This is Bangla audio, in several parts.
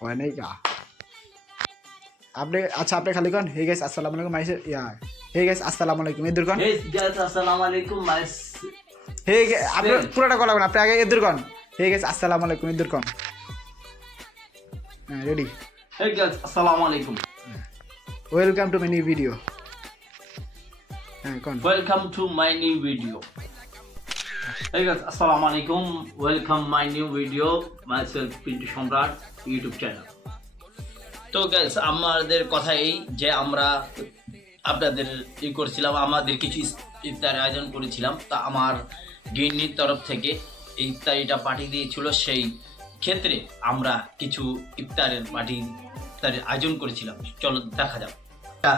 হয় নাই কা আপনি আচ্ছা আপনি খালি কন। হে গাইস আসসালামু আলাইকুম মাইসে ইয়া। হে গাইস আসসালামু আলাইকুম এদুর কন। হে আপনি পুরোটা কল আপনি আগে এদুর কন। হে গাইস আসসালামু আলাইকুম এদুর কন। হ্যাঁ ready assalamu alaikum. Welcome to my new video হ্যাঁ কন। Welcome to my new video. Hey guys, assalamu alaikum. Welcome my new video. Myself Pintu Samrat YouTube channel. তো গাইস আমাদের কথা এই যে আমরা আপনাদের ই করেছিলাম আমাদের কিছু ইফতার আয়োজন করেছিলাম তা আমার গিন্নির তরফ থেকে এই ইফতারিটা পাঠিয়ে দিয়েছিল সেই ক্ষেত্রে আমরা কিছু ইফতারের পার্টি ইফতারের আয়োজন করেছিলাম চলো দেখা যাক তা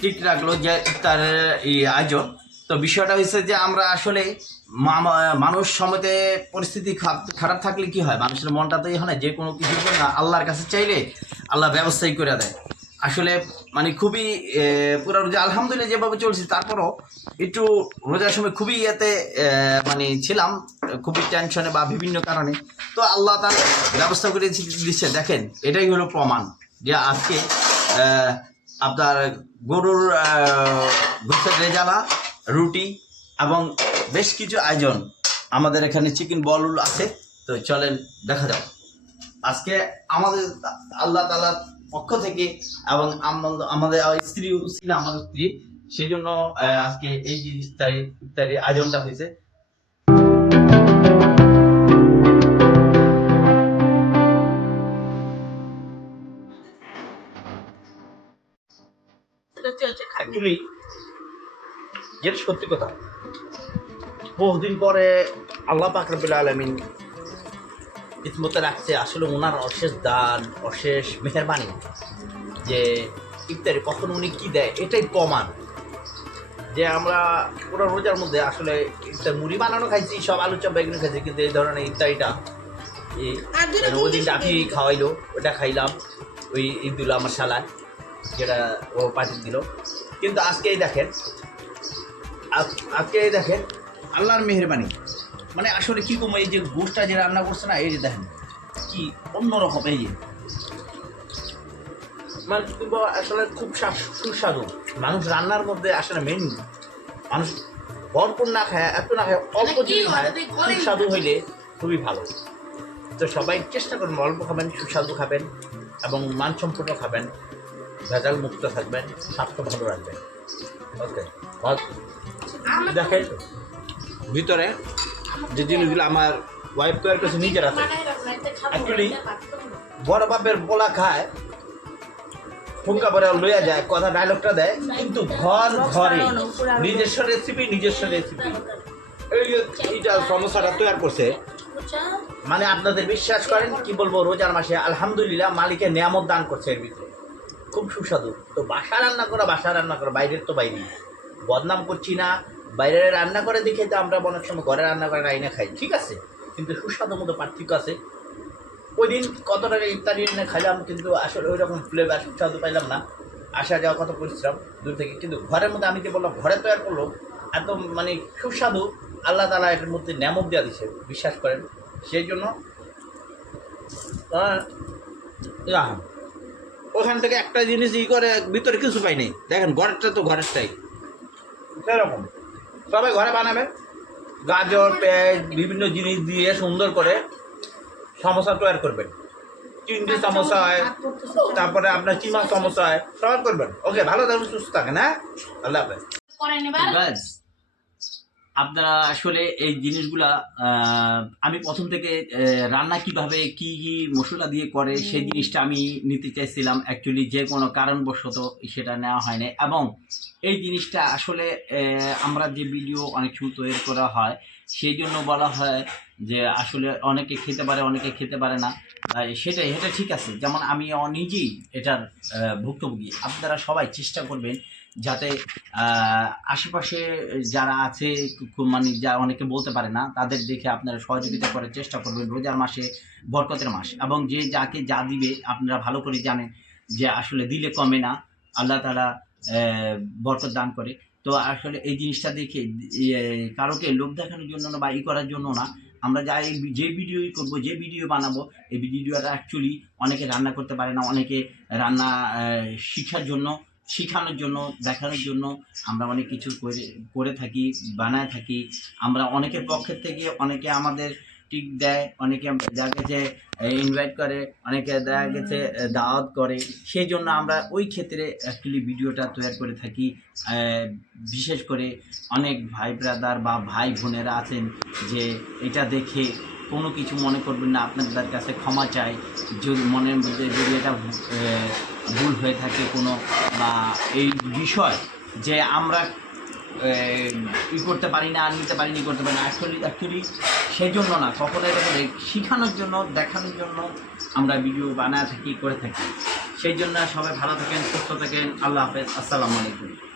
ঠিক রাখল যে ইফতারের এই আয়োজন তো বিষয়টা হয়েছে যে আমরা আসলে মানুষ সমেতে পরিস্থিতি খারাপ থাকলে কি হয়? মানুষের মনটা তো হয় না যে কোনো কিছু আল্লাহর কাছে চাইলে আল্লাহ ব্যবস্থাই করে দেয়। আসলে মানে খুবই পুরো রোজা আলহামদুলিল্লাহ যেভাবে চলছে তারপরও একটু রোজার সময় খুবই এ, মানে ছিলাম খুবই টেনশনে বা বিভিন্ন কারণে। তো আল্লাহ তার ব্যবস্থা করে দিচ্ছে দেখেন এটাই হলো প্রমাণ যে আজকে আপনার গরুর গোসের রেজালা রুটি এবং বেশ কিছু আয়োজন আমাদের এখানে চিকেন বল আছে। তো চলেন দেখা যাক। আজকে আমাদের আল্লাহ তালার পক্ষ থেকে এবং আমাদের স্ত্রী ছিল আমাদের স্ত্রী সেই জন্য আজকে এই যে ইফতারি ইফতারি আয়োজনটা হয়েছে। যেটা সত্যি কথা বহুদিন পরে আল্লাহ পাকরবুল আলমিন ইতিমধ্যে রাখছে আসলে ওনার অশেষ দান অশেষ মেহরবানি যে ইফতারি কখন উনি কি দেয় এটাই প্রমাণ। যে আমরা পুরো রোজার মধ্যে আসলে ইফতার মুড়ি বানানো খাইছি সব আলু চপ বেগুনি খাইছি কিন্তু এই ধরনের ইফতারিটা এই ওই দিন ডাকি খাওয়াইলো ওটা খাইলাম ওই ঈদুল আমার সালায় যেটা ও পাঠিয়ে দিল। কিন্তু আজকেই দেখেন আজকে এই দেখেন আল্লাহর মেহরবানি। মানে আসলে কি কম এই যে গোষ্ঠটা যে রান্না করছে না এই যে দেখেন কি অন্যরকম এই যে। মানে আসলে খুব সুস্বাদু। মানুষ রান্নার মধ্যে আসলে মেন মানুষ ভরপুর না খায় এত না খায় অল্প যদি খায় সুস্বাদু হইলে খুবই ভালো। তো সবাই চেষ্টা করবেন অল্প খাবেন সুস্বাদু খাবেন এবং মানসম্পন্ন খাবেন ভেজাল মুক্ত থাকবেন স্বাস্থ্য ভালো রাখবেন। দেখেন ভিতরে যে জিনিসগুলো আমার ওয়াইফ তৈরি করেছে নিজের আছে। Actually, বড় বাপের বলা খায় ফুঙ্কা পরে লইয়া যায় কথা ডায়লগটা দেয় কিন্তু ঘর ঘরে নিজস্ব রেসিপি নিজস্ব রেসিপি এই যে এইটা সমস্যাটা তৈরি করছে। মানে আপনাদের বিশ্বাস করেন কি বলব রোজার মাসে আলহামদুলিল্লাহ মালিকের নিয়ামত দান করছে এর ভিতরে। খুব সুস্বাদু। তো বাসা রান্না করা, বাসা রান্না করা, বাইরের তো বাইরে। বদনাম করছি না, বাইরে রান্না করে দেখে তো আমরা অনেক সময় ঘরে রান্না করে আইনে খাই, ঠিক আছে? কিন্তু সুস্বাদু মতো পার্থক্য আছে। ওই দিন কত টাকা ইফতারি এনে খাইলাম, কিন্তু আসলে ওই রকম ফ্লেভার সুস্বাদু পাইলাম না। আসা যাওয়া কত পরিশ্রম দূর থেকে, কিন্তু ঘরের মধ্যে আমি যে বললাম, ঘরে তৈরি করল, এত মানে সুস্বাদু, আল্লাহ তালা এটার মধ্যে ন্যামক দেওয়া দিছে, বিশ্বাস করেন। সেই জন্য ওখান থেকে একটা জিনিস ই করে ভিতরে কিছু পাইনি দেখেন ঘরেরটা তো ঘরেরটাই। সেরকম। সবাই ঘরে বানাবে। গাজর পেঁয়াজ বিভিন্ন জিনিস দিয়ে সুন্দর করে সমস্যা তৈরি করবেন। চিংড়ি সমোসা হয় তারপরে আপনার চিমা সমোসা হয় সবাই করবেন। ওকে ভালো থাকবেন সুস্থ থাকেন হ্যাঁ? আল্লাহ হাফেজ। আপনারা আসলে এই জিনিসগুলা আমি প্রথম থেকে রান্না কীভাবে কি কি মশলা দিয়ে করে সেই জিনিসটা আমি নিতে চাইছিলাম। অ্যাকচুয়ালি যে কোনো কারণবশত সেটা নেওয়া হয়নি। এবং এই জিনিসটা আসলে আমরা যে ভিডিও অনেক সময় তৈরি করা হয় সেই জন্য বলা হয় যে আসলে অনেকে খেতে পারে অনেকে খেতে পারে না। সেটাই এটা ঠিক আছে। যেমন আমি নিজেই এটার ভুক্তভোগী। আপনারা সবাই চেষ্টা করবেন যাতে আশেপাশে যারা আছে মানে যা অনেকে বলতে পারে না, তাদের দেখে আপনারা সহযোগিতা করার চেষ্টা করবেন রোজার মাসে, বরকতের মাস। এবং যে যাকে যা দিবে, আপনারা ভালো করে জানেন যে আসলে দিলে কমে না, আল্লাহ তালা বরকত দান করে। তো আসলে এই জিনিসটা দেখে কারোকে লোক দেখানোর জন্য না বা ই করার জন্য না, আমরা যা যে ভিডিওই করব, যে ভিডিও বানাবো, এই ভিডিওটা অ্যাকচুয়ালি অনেকে রান্না করতে পারে না, অনেকে রান্না শিখার জন্য শেখানোর জন্য, দেখানোর জন্য আমরা অনেক কিছু করে করে থাকি, বানায় থাকি। আমরা অনেকের পক্ষের থেকে অনেকে আমাদের টিক দেয়, অনেকে দেখা গেছে ইনভাইট করে, অনেকে দেখা গেছে দাওয়াত করে। সেই জন্য আমরা ওই ক্ষেত্রে অ্যাকচুয়ালি ভিডিওটা তৈরি করে থাকি। বিশেষ করে অনেক ভাই ব্রাদার বা ভাই বোনেরা আছেন যে এটা দেখে কোনো কিছু মনে করবেন না, আপনাদের কাছে ক্ষমা চাই যদি মনের মধ্যে যদি এটা ভুল হয়ে থাকে কোনো, বা এই বিষয় যে আমরা ই করতে পারি না আর নিতে পারি নি করতে পারি না অ্যাকচুয়ালি অ্যাকচুয়ালি সেই জন্য না, কখনো এটা শেখানোর জন্য, দেখানোর জন্য আমরা ভিডিও বানায় থাকি, করে থাকি। সেই জন্য সবাই ভালো থাকেন, সুস্থ থাকেন, আল্লাহ হাফেজ, আসসালামু আলাইকুম।